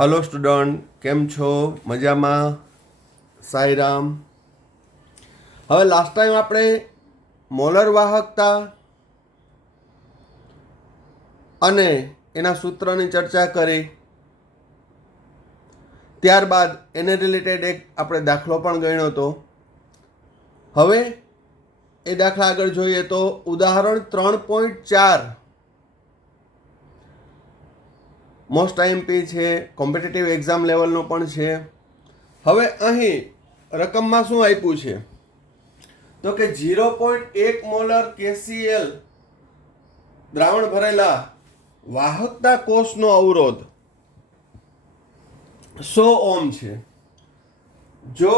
Hello student, કેમ છો? મજામાં? સાઈરામ. હવે લાસ્ટ ટાઈમ આપણે મોલર વાહકતા અને એના સૂત્રની ચર્ચા કરી. ત્યારબાદ એને રિલેટેડ એક આપણે દાખલો પણ ગણ્યો હતો. હવે એ દાખલા આગળ જોઈએ તો ઉદાહરણ 3.4 મોસ્ટ આઈએમપી છે, કોમ્પિટિટિવ એક્ઝામ લેવલનો પણ છે. હવે અહીં રકમમાં શું આપ્યું છે તો કે 0.1 મોલર KCl દ્રાવણ ભરેલા વાહકતા કોષનો અવરોધ 100 ઓહ્મ છે. જો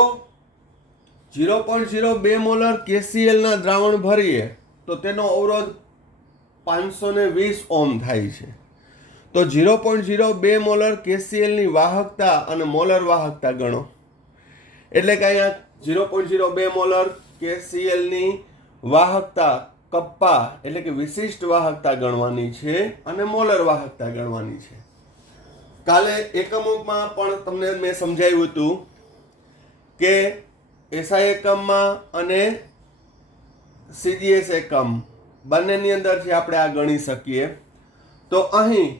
0.02 મોલર KCl ના દ્રાવણ ભરીએ તો તેનો અવરોધ 520 ઓહ્મ થાય છે. તો 0.02 મોલર KCl ની વાહકતા અને મોલર વાહકતા ગણો. એટલે કે અહીંયા 0.02 મોલર KCl ની વાહકતા કપ્પા એટલે કે વિશિષ્ટ વાહકતા ગણવાની છે અને મોલર વાહકતા ગણવાની છે. કાલે એકમોમાં પણ તમને મેં સમજાવ્યું હતું કે SI એકમમાં અને CGS એકમ બંનેની અંદરથી આપણે આ ગણી શકીએ. તો અહીં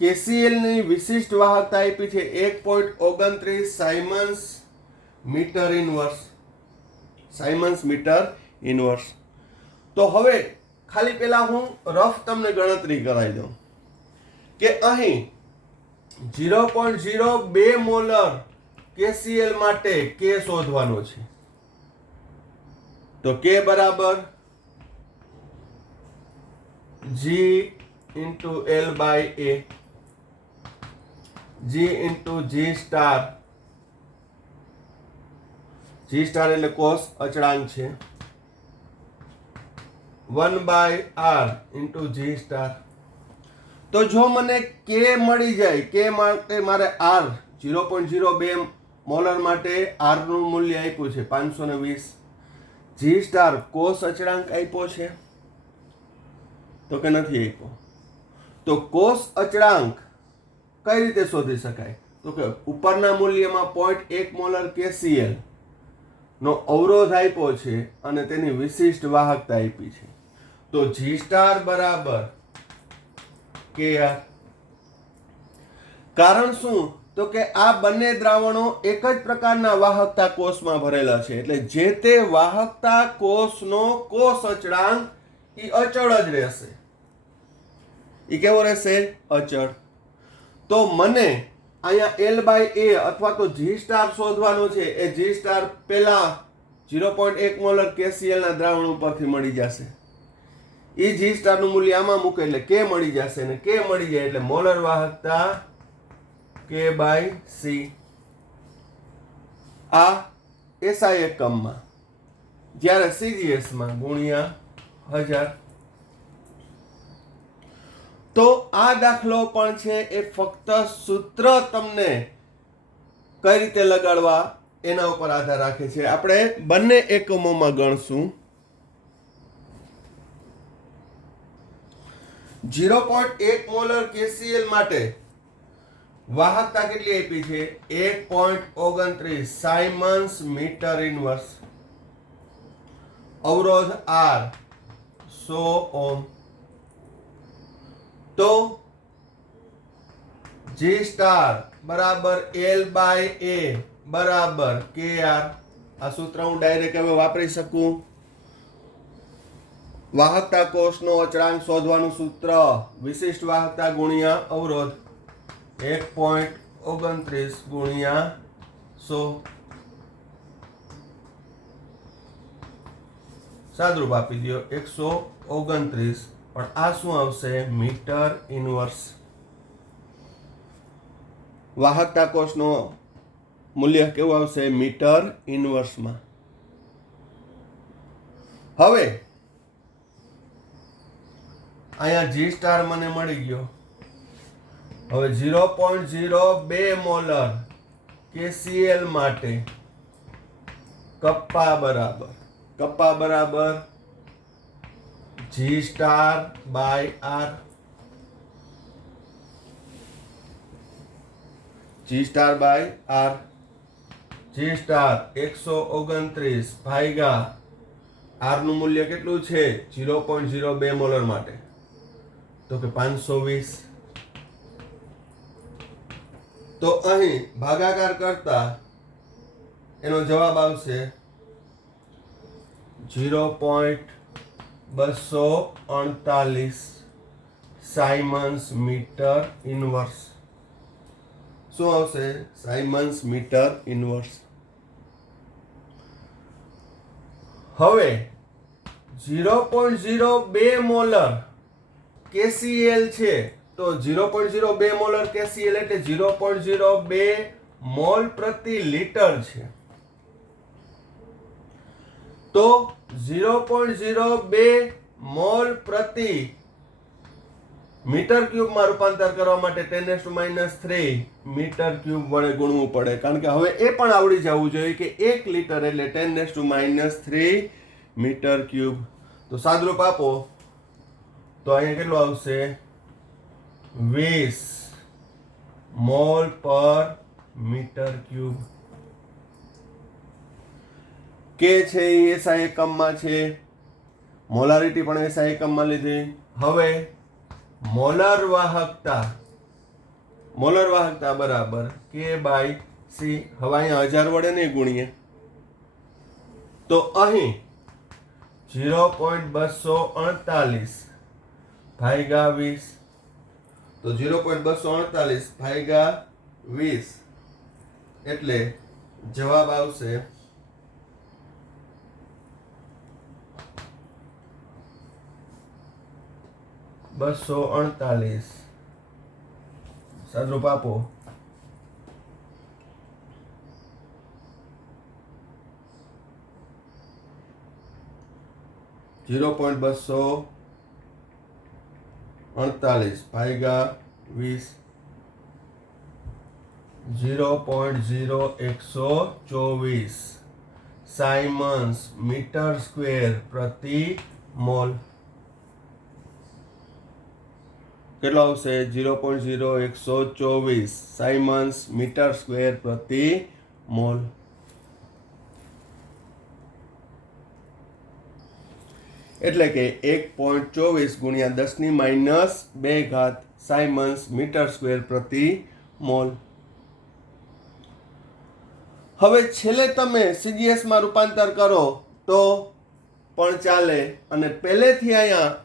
KCl ની વિશિષ્ટ વાહકતા આપી છે 1.29 siemens meter inverse. Siemens meter inverse. તો હવે ખાલી પેલા હું રફ તમને ગણતરી કરાવી દઉં કે અહીં 0.02 મોલર KCl માટે K શોધવાનો છે. તો K બરાબર G into L by A, G into G star. G star એટલે કોષ અચળાંક છે. 1 by R into G star. તો જો મને K મળી જાય, K માટે મારે R 0.02 મોલર માટે R નું મૂલ્ય આપ્યું છે 520. G સ્ટાર કોષ અચળાંક આપ્યો છે તો કે નથી આપ્યો. તો કોષ અચળાંક કઈ રીતે શોધી શકાય તો કે ઉપરના મૂલ્યમાં 0.1 મોલર KCl નો અવરોધ આપ્યો છે અને તેની વિશિષ્ટ વાહકતા આપી છે. તો G સ્ટાર બરાબર KR. કારણ શું તો કે આ બંને દ્રાવણો એક જ પ્રકારના વાહકતા કોષમાં ભરેલા છે. એટલે જે તે વાહકતા કોષનો કોષ અચળાંક એ અચળ જ રહેશે. એ કેવો રહેશે? અચળ. તો મને અહીંયા L by A અથવા તો G સ્ટાર શોધવાનો છે. એ G સ્ટાર પેલા 0.1 મોલર KCl ના દ્રાવણ ઉપરથી મળી જશે. એ G સ્ટાર નું મૂલ્ય આમાં મૂકે એટલે K મળી જશે અને K મળી જાય એટલે મોલર વાહકતા K by C. આ SI એકમમાં, જ્યારે CGS માં ગુણ્યા 1000. તો આ દાખલો પણ છે એ ફક્ત સૂત્ર તમને કઈ રીતે લગાડવા એના ઉપર આધાર રાખે છે. આપણે બંને એકમોમાં ગણશું. 0.1 મોલર KCl માટે વાહકતા કેટલી આપી છે? 1.29 સાયમન્સ મીટર ઇનવર્સ. અવરોધ R 100 ઓહ્મ. તો G સ્ટાર બરાબર L by A બરાબર KR. આ સૂત્ર હું ડાયરેક્ટ હવે વાપરી શકું. વાહકતા કોષનો અચળાંક શોધવાનું સૂત્ર વિશિષ્ટ વાહકતા ગુણ્યા અવરોધ 1.29 ગુણ્યા 100. સાદરૂપ આપી દો 129. પણ આ શું આવશે? Meter inverse. વાહકતા કોષનો મૂલ્ય કેવું આવશે? મીટર ઇનવર્સમાં. હવે અહીંયા G સ્ટાર મને મળી ગયો. હવે 0.02 મોલર KCl માટે કપ્પા બરાબર G star by R. G star by R. G star 129 ભાગ્યા R નું મૂલ્ય કેટલું છે 0.02 મોલર માટે તો કે 520. તો અહીં ભાગાકાર કરતા એનો જવાબ આવશે 0.248 સાયમન્સ મીટર ઇન્વર્સ. શું આવશે સાયમન્સ મીટર ઇન્વર્સ. હવે 0.02 મોલર KCl છે તો 0.02 મોલર KCl એટલે 0.02 મોલ પ્રતિ લીટર છે. તો 0.02 મોલ પ્રતિ મીટર ક્યુબમાં રૂપાંતર કરવા માટે 10⁻³ મીટર ક્યુબ વડે ગુણવું પડે, કારણ કે હવે એ પણ આવડી જવું જોઈએ કે 1 લીટર એટલે 10⁻³ મીટર ક્યુબ. તો સાદરૂપ આપો તો અહીંયા કેટલું આવશે 20 મોલ પર મીટર ક્યુબ. કે છે એ SI એકમમાં છે, મોલારિટી પણ SI એકમમાં લીધી. હવે મોલર વાહકતા બરાબર K/C. હવે અહીંયા 1000 વડે નહીં ગુણીએ તો અહીં 0.248 ભાગ્યા 20. તો 0.248 ભાગ્યા 20 એટલે જવાબ આવશે 248. સાદરૂપ આપો .248 ભાગ્યા 20 0.0124 સાયમન્સ મીટર સ્ક્વેર પ્રતિ મોલ. કેટલો આવશે 0.0124 સાયમન્સ મીટર સ્ક્વેર પ્રતિ મોલ. એટલે કે 1.24 ગુણ્યા 10⁻² સાયમન્સ મીટર સ્ક્વેર પ્રતિ મોલ. હવે છેલ્લે તમે CGS માં રૂપાંતર કરો તો પણ ચાલે, અને પહેલેથી અહીંયા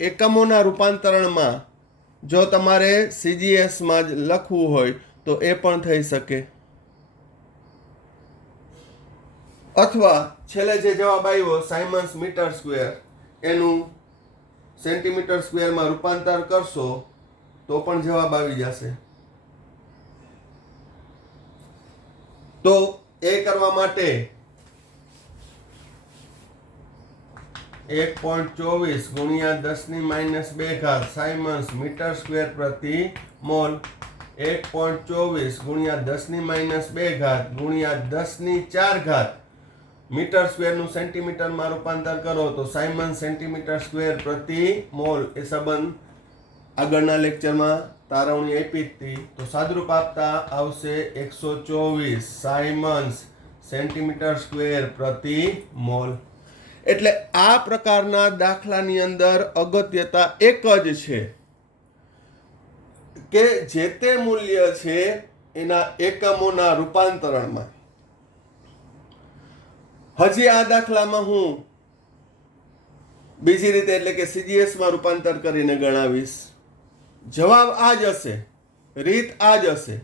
એકમોના રૂપાંતરણમાં જો તમારે CGS માં જ લખવું હોય તો એ પણ થઈ શકે. અથવા છેલ્લે જે જવાબ આવ્યો સાયમન્સ મીટર સ્ક્વેર એનું સેન્ટીમીટર સ્ક્વેરમાં રૂપાંતર કરશો તો પણ જવાબ આવી જશે. તો એ કરવા માટે 1.24 ગુણ્યા 10⁻² સાયમન્સ મીટર સ્ક્વેર પ્રતિ મોલ. 1.24 ગુણ્યા 10⁻² ગુણ્યા 10⁴ મીટર સ્ક્વેરનું સેન્ટીમીટરમાં રૂપાંતર કરો તો સાયમન્સ સેન્ટીમીટર સ્ક્વેર પ્રતિ મોલ. એ સંબંધ આગળના લેક્ચરમાં તારવણી આપી હતી. તો સાદરૂપ આપતા આવશે 124 સાયમન્સ સેન્ટીમીટર સ્ક્વેર પ્રતિ મોલ. એટલે આ પ્રકારના દાખલાની અંદર અગત્યતા એક જ છે કે જે તે મૂલ્ય છે એના એકમોના રૂપાંતરણમાં. હજી આ દાખલામાં હું બીજી રીતે એટલે કે CGS માં રૂપાંતર કરીને ગણાવીશ. જવાબ આ જ હશે, રીત આ જ હશે,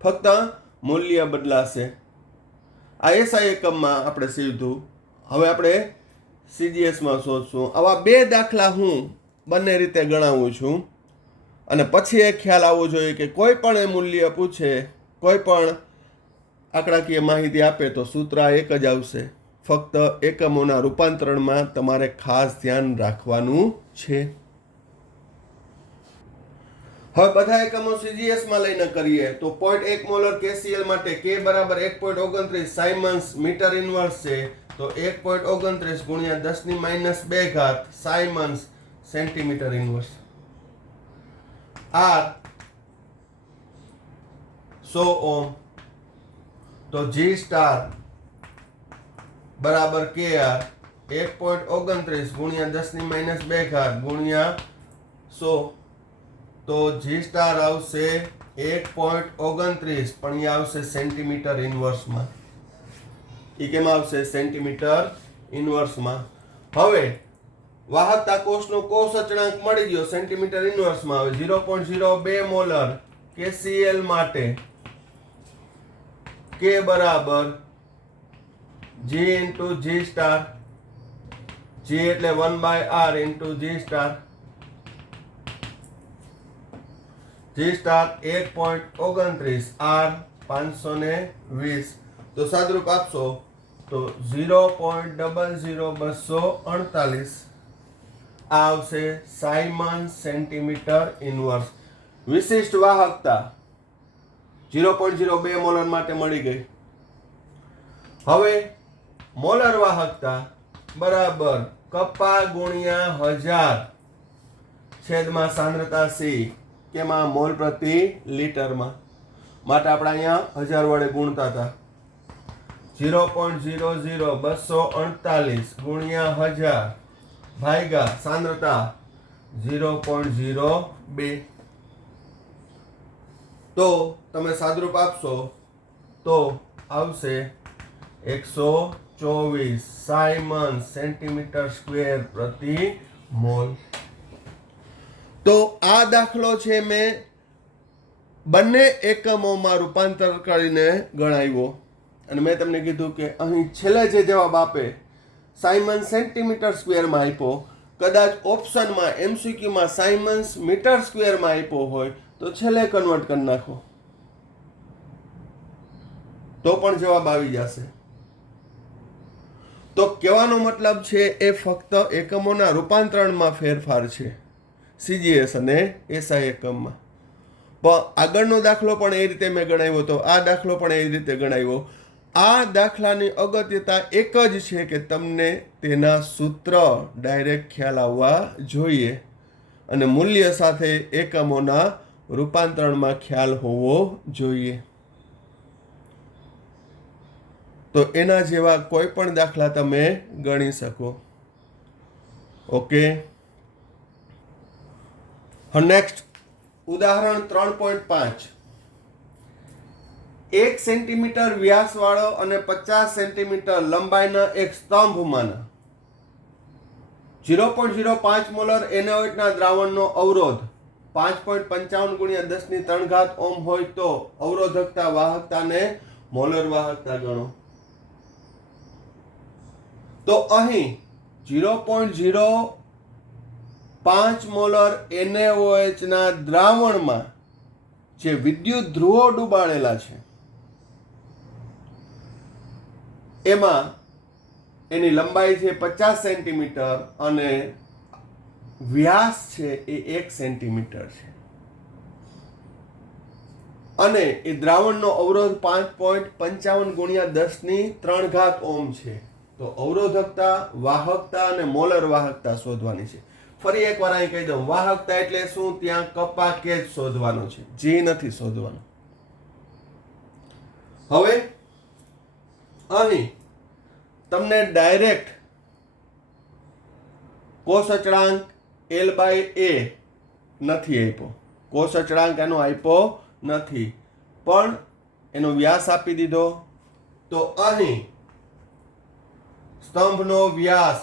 ફક્ત મૂલ્ય બદલાશે. આ SI એકમમાં આપણે સીધું. હવે આપણે CGS માં શોધશું. આવા 2 દાખલા હું બંને રીતે ગણાવું છું, અને પછી એ ખ્યાલ આવવો જોઈએ કે કોઈ પણ એ મૂલ્ય પૂછે, કોઈ પણ આંકડાકીય માહિતી આપે તો સૂત્ર એક જ આવશે. ફક્ત એકમોના રૂપાંતરણમાં તમારે ખાસ ધ્યાન રાખવાનું છે. હવે બધા એકમો CGS માં લઈને કરીએ તો 0.1 મોલર KCl માટે K બરાબર 1.29 સાયમન્સ મીટર ઇન્વર્સ છે. તો 1.29 ગુણ્યા 10⁻² Symons centimetre inverse. R 100 ohm, તો G સ્ટાર બરાબર KR 1.29 ગુણ્યા 10⁻2 ઘાત ગુણ્યા 100, તો G સ્ટાર આવશે 1.29, પણ એ આવશે સેન્ટીમીટર ઇન્વર્સમાં. એ કેમ આવશે? સેન્ટીમીટર ઇન્વર્સમાં. હવે વાહકતા કોષનો કોષ અચળાંક મળી ગયો, સેન્ટીમીટર ઇન્વર્સમાં. આવે 0.02 મોલર KCl માટે K બરાબર G into G star, G એટલે 1/R into G star. G star 1.29, R 520, તો સાદરૂપ આપશો તો 0.00248 આવશે સાયમન સેન્ટીમીટર ઇન્વર્સ. વિશિષ્ટ વાહકતા 0.02 મોલર માટે મળી ગઈ. હવે મોલર વાહકતા બરાબર કપ્પા ગુણ્યા 1000 છેદમાં સાંદ્રતા C, કેમાં? મોલ પ્રતિ લીટરમાં. માટે આપણે અહીંયા 1000 વડે ગુણતા હતા. 0.00248 ગુણ્યા 1000 ભાગ્યા સાંદ્રતા 0.02. તો તમે સાદરૂપ આપશો તો આવશે 124 સાયમન સેન્ટીમીટર સ્ક્વેર પ્રતિ મોલ. તો આ દાખલો છે મેં બંને એકમોમાં રૂપાંતર કરીને ગણાવ્યો, અને મેં તમને કીધું કે અહીં છેલ્લે જે જવાબ આપે સાયમન સેન્ટીમીટર સ્ક્વેરમાં આપ્યો, કદાચ ઓપ્શનમાં MCQમાં સાયમન્સ મીટર સ્ક્વેરમાં આપ્યો હોય તો છેલ્લે કન્વર્ટ કરી નાખો તો પણ જવાબ આવી જશે. તો કહેવાનો મતલબ છે એ ફક્ત એકમોના રૂપાંતરણમાં ફેરફાર છે, CGS અને SI એકમમાં. પણ આગળનો દાખલો પણ એ રીતે મેં ગણાવ્યો હતો, આ દાખલો પણ એ રીતે ગણાવ્યો. આ દાખલાની અગત્યતા એક જ છે કે તમને તેના સૂત્ર ડાયરેક્ટ ખ્યાલ આવવા જોઈએ અને મૂલ્ય સાથે એકમોના રૂપાંતરણમાં ખ્યાલ હોવો જોઈએ. તો એના જેવા કોઈ પણ દાખલા તમે ગણી શકો. ઓકે, નેક્સ્ટ ઉદાહરણ 3.5. 1 સેન્ટીમીટર વ્યાસવાળો અને 50 સેન્ટીમીટર લંબાઈના એક સ્તંભમાંના 0.05 મોલર NaOH દ્રાવણનો અવરોધ 5.55 ગુણ્યા 10⁻³ ઓહ્મ હોય તો અવરોધકતા વાહકતાને મોલર વાહકતા ગણો. તો અહીં 0.05 મોલર NaOH દ્રાવણમાં જે વિદ્યુત ધ્રુવો ડૂબાડેલા છે એમાં એની લંબાઈ છે 50 સેન્ટીમીટર અને વ્યાસ છે એ 1 સેન્ટીમીટર છે, અને એ દ્રાવણનો અવરોધ 5.55 ગુણ્યા 10⁻³ ઓહ્મ છે. તો અવરોધકતા, વાહકતા અને મોલર વાહકતા શોધવાની છે. ફરી એકવાર અહીં કહી દઉં, વાહકતા એટલે શું? ત્યાં કપ્પા કે જ શોધવાનો છે, G નથી શોધવાનો. હવે અહીં તમને ડાયરેક્ટ કોષ અચળાંક L/A નથી આપ્યો, કોષ અચળાંક એનો આપ્યો નથી, પણ એનો વ્યાસ આપી દીધો. તો અહીં સ્તંભનો વ્યાસ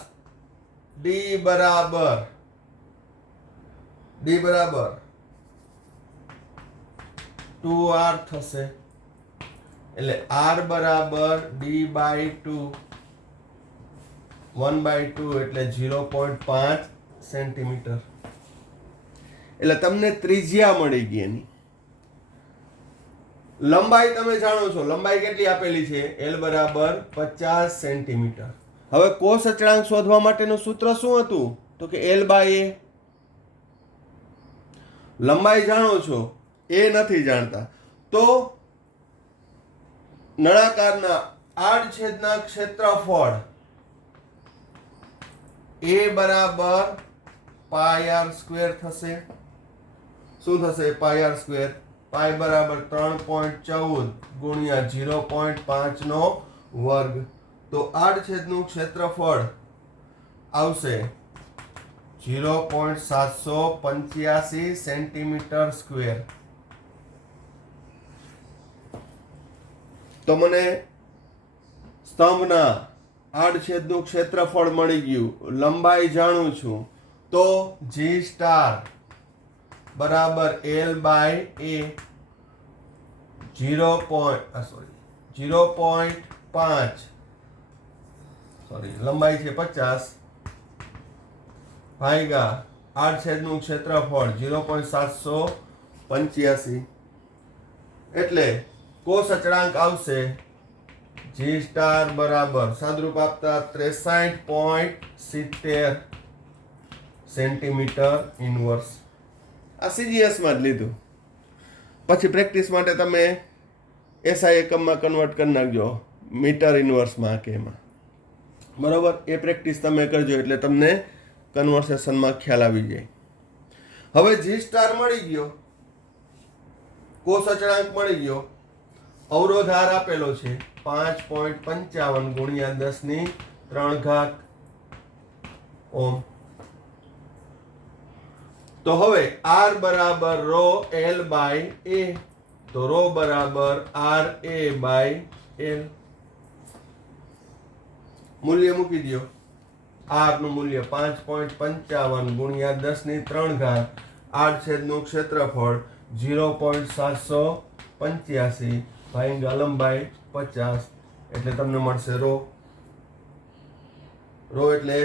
D બરાબર 2R થશે, એટલે R બરાબર D/2 1/2 એટલે 0.5 સેન્ટીમીટર. એટલે તમને ત્રિજ્યા મળી ગઈ. એની લંબાઈ તમે જાણો છો, લંબાઈ કેટલી આપેલી છે? L બરાબર 50 સેન્ટીમીટર. હવે કોષ અચળાંક શોધવા માટેનું સૂત્ર શું હતું? તો કે L/A. લંબાઈ જાણો છો, એ નથી જાણતા. તો નળાકારના આડછેદના ક્ષેત્રફળ A બરાબર πr² થશે. શું થશે? πr². પાઈ બરાબર 3.14 ગુણ્યા 0.5 નો વર્ગ. તો આડછેદનું ક્ષેત્રફળ આવશે 0.785 સેન્ટીમીટર સ્ક્વેર. તો મને સ્તંભના આડછેદનું ક્ષેત્રફળ મળી ગયું, લંબાઈ જાણું છું. તો G સ્ટાર બરાબર L બાય A 0.5 લંબાઈ છે 50 ભાગ્યા આડછેદનું ક્ષેત્રફળ 0.785 એટલે કોષ અચળાંક આવશે G સ્ટાર બરાબર સાદરૂપ આપતા 63.70 સેન્ટીમીટર ઇનવર્સ. આ CGS માં જ લીધું. પછી પ્રેક્ટિસ માટે તમે SI એકમમાં કન્વર્ટ કરી નાખજો, મીટર ઇનવર્સમાં કે એમાં. બરાબર, એ પ્રેક્ટિસ તમે કરજો એટલે તમને કન્વર્સેશનમાં ખ્યાલ આવી જાય. હવે G સ્ટાર મળી ગયો, કોષ અચળાંક મળી ગયો, અવરોધ R આપેલો છે 5.55 ગુણ્યા 10⁻³ ઓમ. તો હવે R બરાબર રો L બાય A, તો રો બરાબર RA બાય L. મૂલ્ય મૂકી દો. R નું મૂલ્ય 5.55 ગુણ્યા 10⁻³ આડછેદનું ક્ષેત્રફળ 0.785 ભાગ્યા લંબાઈ 50 એટલે તમને મળશે રો. રો એટલે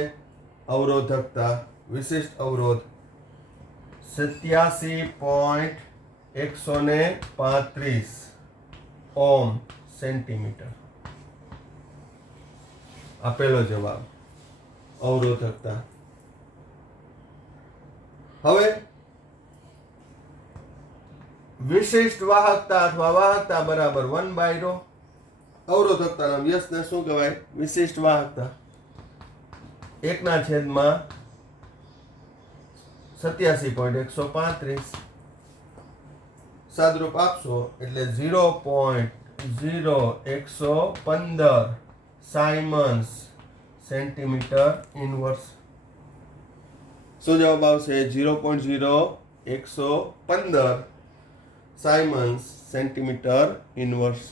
અવરોધકતા, વિશિષ્ટ અવરોધ 87.135 ઓમ સેન્ટીમીટર. આપેલો જવાબ અવરોધકતા. હવે વિશિષ્ટ વાહકતા અથવા વાહકતા બરાબર 1/ρ. અવરોધકતાના વ્યસ્તને શું કહેવાય? વિશિષ્ટ વાહકતા. 1/87.135 સાદરૂપ આપશો એટલે 0.0115 સાયમન્સ સેન્ટીમીટર ઇનવર્સ. શું જવાબ આવશે? 0.0115 સાયમન્સ સેન્ટીમીટર ઇનવર્સ.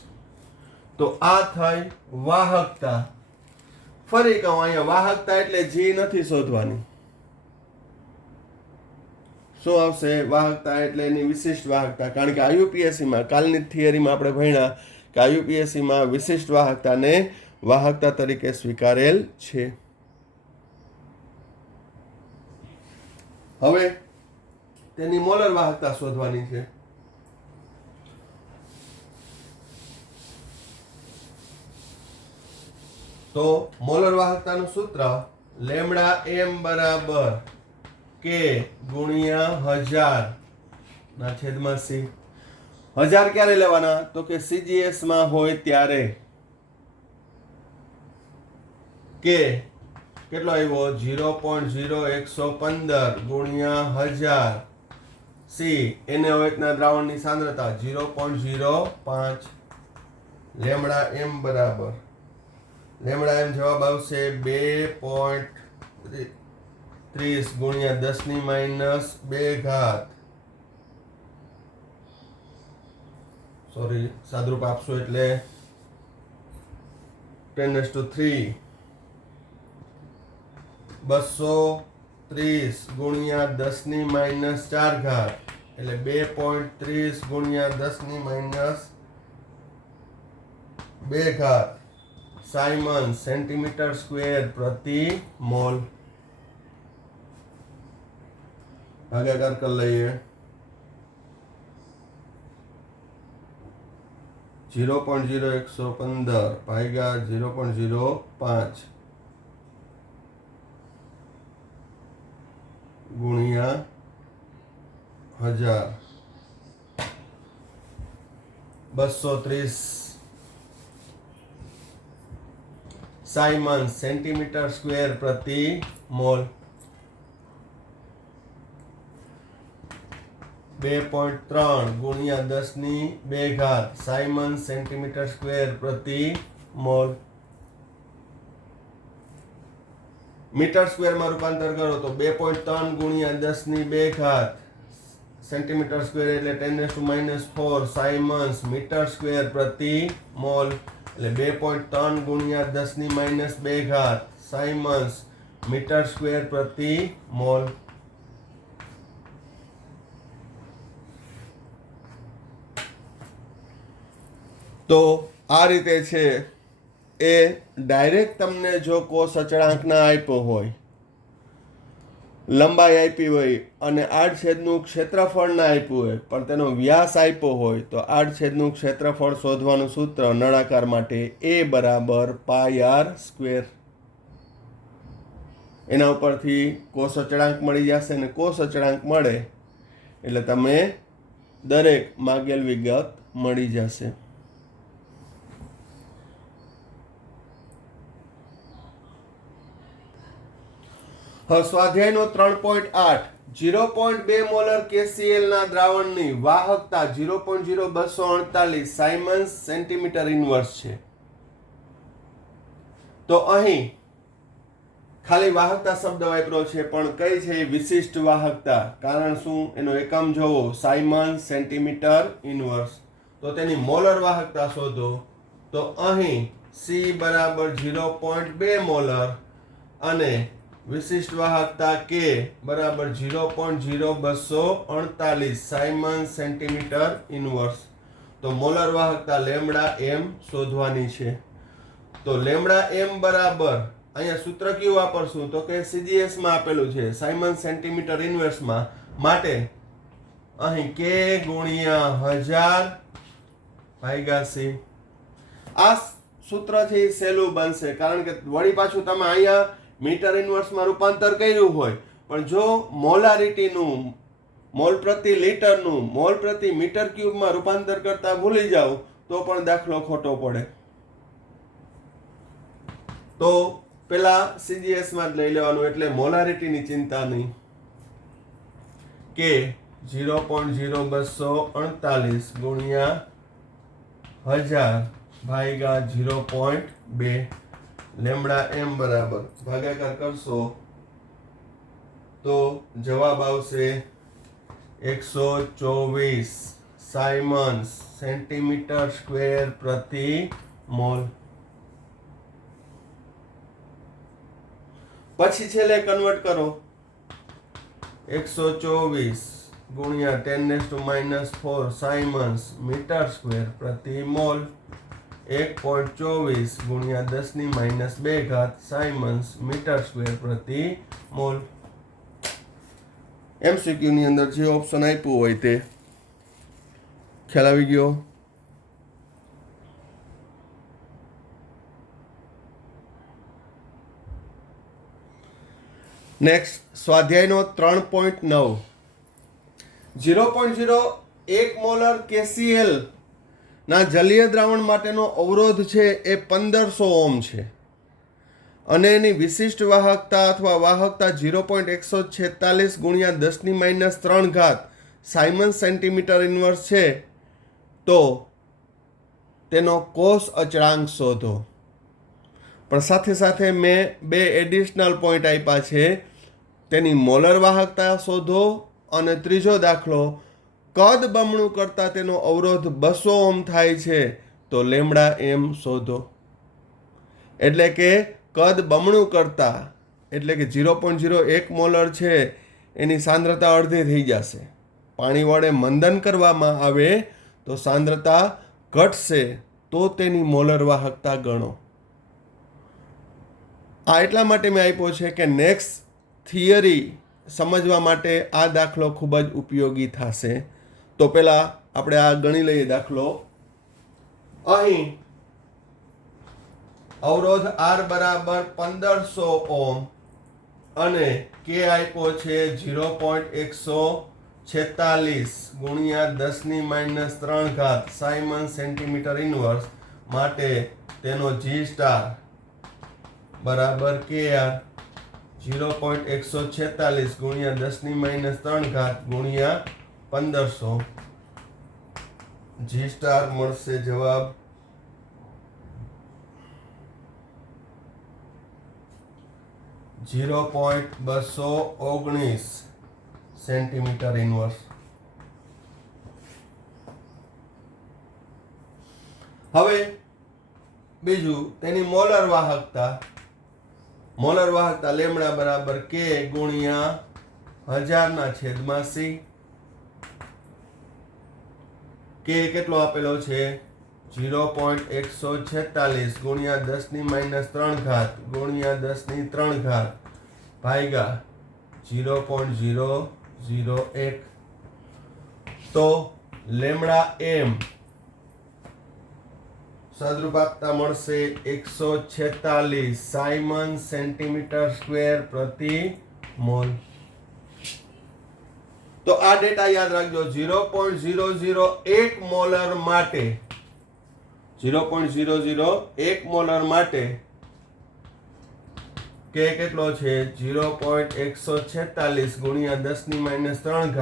તો આ થઈ વાહકતા. ફરી કહું, અહીંયા વાહકતા એટલે G નથી શોધવાની. શું આવશે? વાહકતા એટલે એની વિશિષ્ટ વાહકતા. કારણ કે IUPAC માં કાલની થિયરીમાં આપણે ભણ્યા કે IUPAC માં વિશિષ્ટ વાહકતાને વાહકતા તરીકે સ્વીકારેલ છે. હવે તેની મોલર વાહકતા શોધવાની છે. તો મોલર વાહકતાનું સૂત્ર λm બરાબર K ગુણ્યા 1000 ના છેદમાં C. 1000 ક્યારે લેવાના? તો કે CGS માં હોય ત્યારે. K કેટલો આવ્યો? 0.0115 ગુણ્યા 1000 C. એને અવેતના દ્રાવણની સાંદ્રતા 0.05. λm બરાબર λm જવાબ આવશે 2.30 ગુણ્યા 10⁻². સોરી, સાદરૂપ આપશો એટલે 10⁻³ 230 ગુણ્યા 10⁻⁴ એટલે 2.30 ગુણ્યા 10⁻² સાયમન સેન્ટીમીટર સ્ક્વેર પ્રતિ મોલ. ભાગાકાર કરી લઈએ. 0.0115 ભાગ્યા 0.05 ગુણ્યા 1000 230 સાયમન સેન્ટીમીટર સ્ક્વેર પ્રતિ મોલ. 2.3 ગુણ્યા 10⁻², સાયમન્સ સેન્ટીમીટર સ્ક્વેર પ્રતિ મોલ. મીટર સ્ક્વેરમાં રૂપાંતર કરો તો 2.3 ગુણ્યા 10⁻² સેન્ટીમીટર સ્ક્વેર એટલે 10⁻⁴ સાયમન્સ મીટર સ્ક્વેર પ્રતિ મોલ. એટલે 2.3 ગુણ્યા 10⁻² સાયમન્સ મીટર સ્ક્વેર પ્રતિ મોલ. તો આ રીતે છે એ ડાયરેક્ટ તમને જો કોષ અચળાંકના આપ્યો હોય, લંબાઈ આપી હોય અને આડછેદનું ક્ષેત્રફળ ના આપ્યું હોય પણ તેનો વ્યાસ આપ્યો હોય તો આડછેદનું ક્ષેત્રફળ શોધવાનું સૂત્ર નળાકાર માટે A = πr². એના ઉપરથી કોષ અચળાંક મળી જશે અને કોષ અચળાંક મળે એટલે તમે દરેક માગેલ વિગત મળી જશે. હવે સ્વાધ્યાયનો 3.8 0.2 મોલર KCl ના દ્રાવણની વાહકતા 0.0248 સાયમન્સ સેન્ટીમીટર ઇન્વર્સ છે. તો અહીં ખાલી વાહકતા શબ્દ વાપર્યો છે પણ કઈ છે વિશિષ્ટ વાહકતા. કારણ શું? એનો એકમ જોવો, સાયમન્સ સેન્ટીમીટર ઇન્વર્સ. તો તેની મોલર વાહકતા શોધો. તો અહીં C = 0.2 મોલર અને વિશિષ્ટ વાહકતા K = 0.0248 સાયમન્સ સેન્ટીમીટર ઇન્વર્સ. તો મોલર વાહકતા λm શોધવાની છે. તો λm બરાબર અહીંયા સૂત્ર કયું વાપરશું? તો કે CGS માં આપેલું છે સાયમન્સ સેન્ટીમીટર ઇન્વર્સમાં. માટે અહીં K × 1000/c. આ સૂત્ર છે સહેલું બનશે કારણ કે વળી પાછું તમે અહીંયા મીટર ઇન્વર્સમાં રૂપાંતર કર્યું હોય પણ જો મોલારિટીનું મોલ પ્રતિ લીટરનું મોલ પ્રતિ મીટર ક્યુબમાં રૂપાંતર કરતા ભૂલી જાવ તો પણ દાખલો ખોટો પડે. તો પેલા CGS માં જ લઈ લેવાનું એટલે મોલારિટીની ચિંતા નહીં. કે 0.0248 ગુણ્યા 1000/0.2 λm બરાબર ભાગાકાર કરશો તો જવાબ આવશે 124 સાયમન્સ સેન્ટીમીટર સ્ક્વેર પ્રતિ મોલ. પછી છેલ્લે કન્વર્ટ કરો 124 ગુણ્યા 10⁻⁴ સાયમન્સ મીટર સ્ક્વેર પ્રતિ મોલ. 1.24 ગુણ્યા 10⁻² સાયમન્સ મીટર સ્ક્વેર પ્રતિ મોલ. MCQ ની અંદર જે ઓપ્શન આપ્યું હોય તે ખ્યાલ આવી ગયો. નેક્સ્ટ સ્વાધ્યાયનો 3.9 0.01 મોલર KCl ના જલીય દ્રાવણ માટેનો અવરોધ છે એ 1500 ઓહ્મ છે અને એની વિશિષ્ટ વાહકતા અથવા વાહકતા 0.146 ગુણ્યા 10⁻³ સાયમન્સ સેન્ટીમીટર ઇન્વર્સ છે. તો તેનો કોષ અચળાંક શોધો. પણ સાથે સાથે મેં 2 એડિશનલ પોઈન્ટ આપ્યા છે. તેની મોલર વાહકતા શોધો અને ત્રીજો દાખલો કદ બમણું કરતા તેનો અવરોધ 200 ઓહ્મ થાય છે તો λm શોધો. એટલે કે કદ બમણું કરતા એટલે કે 0.01 મોલર છે એની સાંદ્રતા અડધી થઈ જશે. પાણી વડે મંદન કરવામાં આવે તો સાંદ્રતા ઘટશે તો તેની મોલર વાહકતા ગણો. આ એટલા માટે મેં આપ્યો છે કે નેક્સ્ટ થિયરી સમજવા માટે આ દાખલો ખૂબ જ ઉપયોગી થશે. તો પહેલાં આપણે આ ગણી લઈએ દાખલો. અહીં અવરોધ R બરાબર 1500 ઓહ્મ અને K આપ્યો છે 0.146 ગુણ્યા 10⁻³ સાયમન્સ સેન્ટીમીટર ઇન્વર્સ. માટે તેનો G સ્ટાર બરાબર KR 0.146 ગુણ્યા 10⁻³ ગુણ્યા 1500 G સ્ટાર મળશે જવાબ 0.219 સેન્ટીમીટર ઇન્વર્સ. હવે બીજું તેની મોલર વાહકતા લેમડા બરાબર K ગુણ્યા 1000/c. K કેટલો આપેલો છે 0.146 ગુણ્યા 10⁻³ ગુણ્યા 10⁻³ ભાગ્યા 0.001. તો લેમડા m સદરૂપ આપતા મળશે 146 સાયમન સેન્ટીમીટર સ્ક્વેર પ્રતિ મોલ. તો આ ડેટા યાદ રાખજો. 0.001 મોલર માટે 0.001 મોલર માટે K કેટલો છે 0.146 ગુણ્યા 10⁻³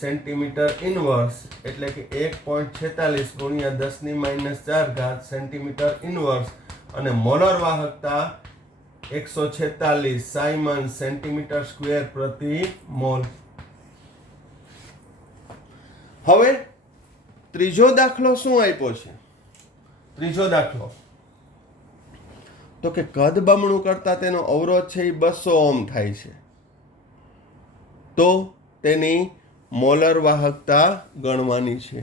સેન્ટીમીટર ઇન્વર્સ, એટલે કે 1.46 ગુણ્યા 10⁻⁴ સેન્ટીમીટર ઇન્વર્સ, અને મોલર વાહકતા 146 સાયમન સેન્ટીમીટર સ્ક્વેર પ્રતિ મોલ. હવે ત્રીજો દાખલો શું આપ્યો છે? ત્રીજો દાખલો તો કે કદ બમણું કરતા તેનો અવરોધ છે એ 200 ઓહ્મ થાય છે. તો તેની મોલર વાહકતા ગણવાની છે.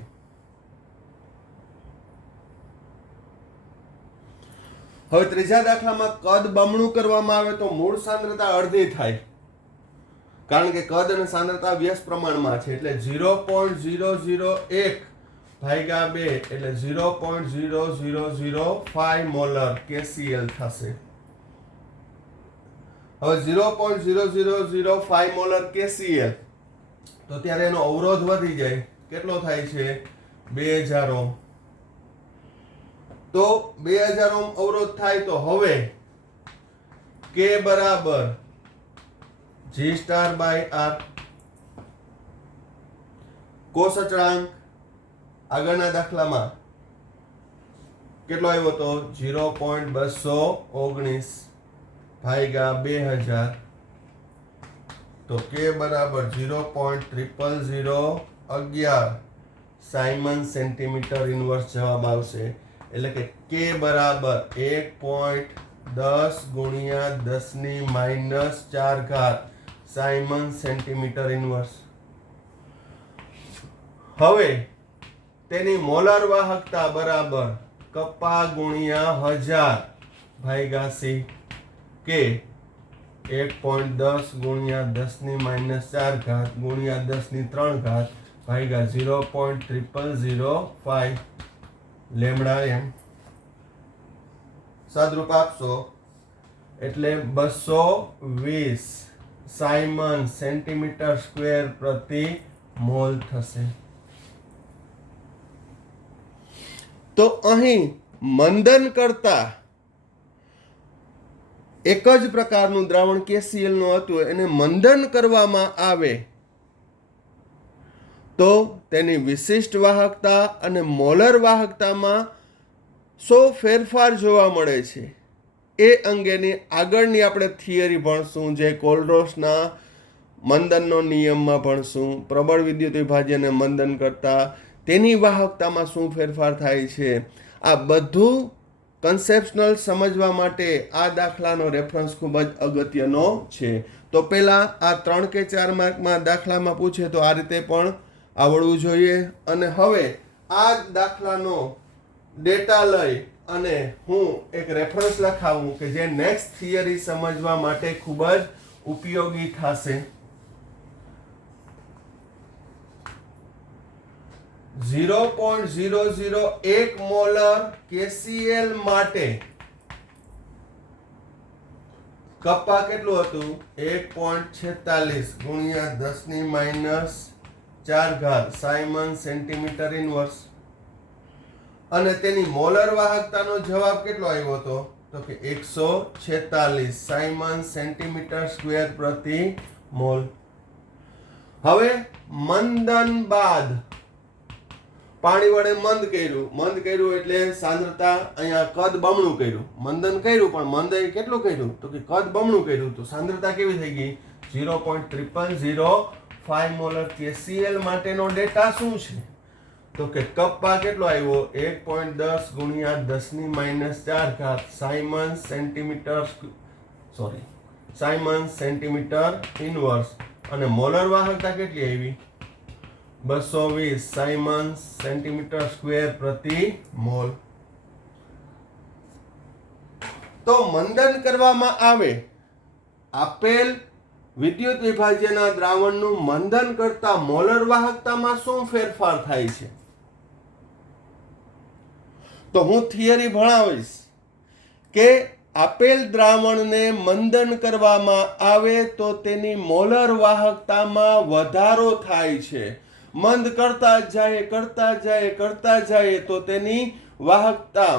હવે ત્રીજા દાખલામાં કદ બમણું કરવામાં આવે તો મૂળ સાંદ્રતા અડધી થાય, કારણ કે કદ અને સાંદ્રતા વ્યસ્ત પ્રમાણમાં છે. એટલે 0.001 ભાગ્યા 2 એટલે 0.0005 મોલર KCl થશે. હવે 0.0005 મોલર KCl તો ત્યારે એનો અવરોધ વધી જાય. કેટલો થાય છે 2000 ઓહ્મ. તો 2000 ઓહ્મ અવરોધ થાય તો હવે K બરાબર G સ્ટાર બાય R. કોષ અચળાંક આગળના દાખલામાં કેટલો આવ્યો હતો 0.219 ભાગ્યા 2000. તો K બરાબર 0.00011 સાયમન સેન્ટીમીટર ઇન્વર્સ જવાબ આવશે. એટલે કે K બરાબર 1.10 ગુણ્યા 10⁻⁴ સાયમન સેન્ટીમીટર ઇન્વર્સ. હવે તેની મોલર વાહકતા બરાબર કપ્પા ગુણ્યા 1000 ભાગ્યા c. K 1.10 ગુણ્યા 10⁻⁴ ગુણ્યા 10⁻³ ભાગ્યા 0.0005 લેમડા m. સાદરૂપ આપશો એટલે 220 સાયમન સેન્ટીમીટર સ્ક્વેર પ્રતિ મોલ થશે. તો અહીં મંદન કરતા એક જ પ્રકારનું દ્રાવણ KCl નું હતું, એને મંદન કરવામાં આવે તો તેની વિશિષ્ટ વાહકતા અને મોલર વાહકતામાં શો ફેરફાર જોવા મળે છે. એ અંગેની આગળની આપણે થિયરી ભણશું, જે કોલરોસના મંદનનો નિયમમાં ભણશું. પ્રબળ વિદ્યુત વિભાજ્યને મંદન કરતા તેની વાહકતામાં શું ફેરફાર થાય છે, આ બધું કન્સેપ્શનલ સમજવા માટે આ દાખલાનો રેફરન્સ ખૂબ જ અગત્યનો છે. તો પહેલાં આ 3 કે 4 માર્કમાં દાખલામાં પૂછે તો આ રીતે પણ આવડવું જોઈએ. અને હવે આ દાખલાનો ડેટા લઈ અને હું એક રેફરન્સ લખાવું કે જે નેક્સ્ટ થિયરી સમજવા માટે ખૂબ જ ઉપયોગી થશે. 0.001 મોલર KCl માટે કપ્પા કેટલું હતું 1.46 ગુણ્યા 10⁻⁴ સાયમન સેન્ટીમીટર ઇન્વર્સ, અને તેની મોલર વાહકતાનો જવાબ કેટલો આવ્યો હતો તો કે 146 સાયમન સેન્ટીમીટર સ્ક્વેર પ્રતિ મોલ. હવે મંદન બાદ પાણી વડે મંદ કર્યું એટલે સાંદ્રતા અહીંયા કદ બમણું કર્યું. મંદન કર્યું પણ મંદ કેટલું કર્યું તો કે કદ બમણું કર્યું. તો સાંદ્રતા કેવી થઈ ગઈ 0.0005 મોલર KCl માટેનો ડેટા શું છે તો કે કપ્પા કેટલો આવ્યો 1.10 ગુણ્યા 10⁻⁴ સાયમન સેન્ટીમીટર ઇનવર્સ અને મોલર વાહકતા કેટલી આવી 220 સાયમન સેન્ટીમીટર સ્ક્વેર પ્રતિ મોલ. તો મંદન કરવામાં આવે આપેલ વિદ્યુત વિભાજ્યના દ્રાવણનું મંદન કરતા મોલર વાહકતામાં શું ફેરફાર થાય છે તો હું થિયરી ભણાવીશ કે આપેલ દ્રાવણને મંદન કરવામાં આવે તો તેની મોલર વાહકતામાં વધારો થાય છે. મંદ કરતા જાય તો તેની વાહકતા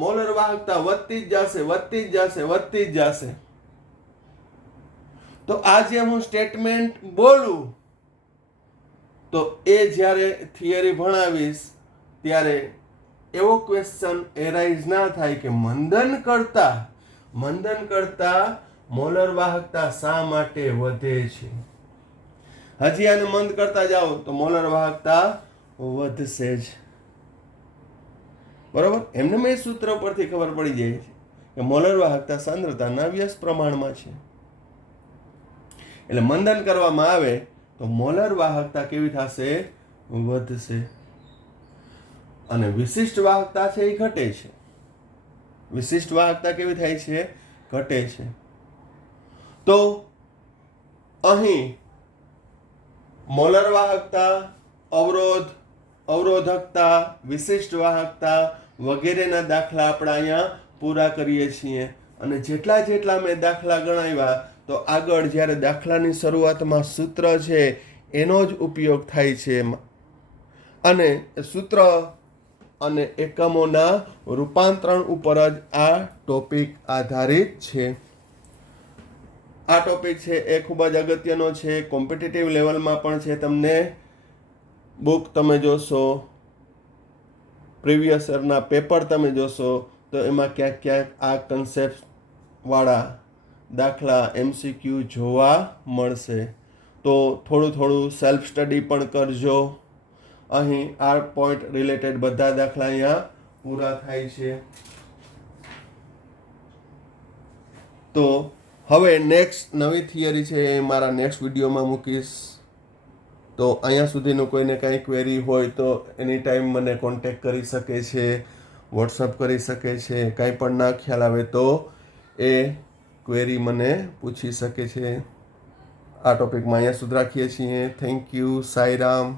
મોલર વાહકતા વધતી જ જશે. તો આજે હું સ્ટેટમેન્ટ બોલું તો એ જ્યારે થિયરી ભણાવીશ ત્યારે એવો ક્વેશ્ચન એરાઇઝ ના થાય કે મંદન કરતા મોલર વાહકતા શા માટે વધે છે. હજી આને મંદ કરતા જાઓ તો મોલર વાહકતા વધશે જ. બરોબર, એમને મેં સૂત્ર પરથી ખબર પડી જાય છે કે મોલર વાહકતા સાંદ્રતાના વ્યસ્ત પ્રમાણમાં છે. એટલે મંદન કરવામાં આવે તો મોલર વાહકતા કેવી થશે વધશે અને વિશિષ્ટ વાહકતા છે એ ઘટે છે. વિશિષ્ટ વાહકતા કેવી થાય છે ઘટે છે. તો અહીં મોલર વાહકતા અવરોધકતા વિશિષ્ટ વાહકતા વગેરેના દાખલા આપણે અહીંયા પૂરા કરીએ છીએ અને જેટલા મેં દાખલા ગણાવ્યા તો આગળ જ્યારે દાખલાની શરૂઆતમાં સૂત્ર છે એનો જ ઉપયોગ થાય છે અને સૂત્ર અને એકમોના રૂપાંતરણ ઉપર જ આ ટોપિક આધારિત છે. આ ટોપિક છે એ ખૂબ જ અગત્યનો છે. કોમ્પિટિટિવ લેવલમાં પણ છે. તમને બુક તમે જોશો, પ્રીવિયસ યરના પેપર તમે જોશો તો એમાં ક્યાંક આ કન્સેપ્ટ વાળા દાખલા MCQ જોવા મળશે. તો થોડું સેલ્ફ સ્ટડી પણ કરજો. અહીં આ પોઈન્ટ રિલેટેડ બધા દાખલા અહીંયા પૂરા થાય છે. તો હવે નેક્સ્ટ નવી થિયરી છે એ મારા નેક્સ્ટ વિડીયોમાં મૂકીશ. તો અહીંયા સુધીનું કોઈને કાંઈ ક્વેરી હોય તો એની ટાઈમ મને કોન્ટેક્ટ કરી શકે છે, વોટ્સઅપ કરી શકે છે. કાંઈ પણ ના ખ્યાલ આવે તો એ ક્વેરી મને પૂછી શકે છે. આ ટોપિકમાં અહીંયા સુધી રાખીએ છીએ. Thank you. સાંઈરામ.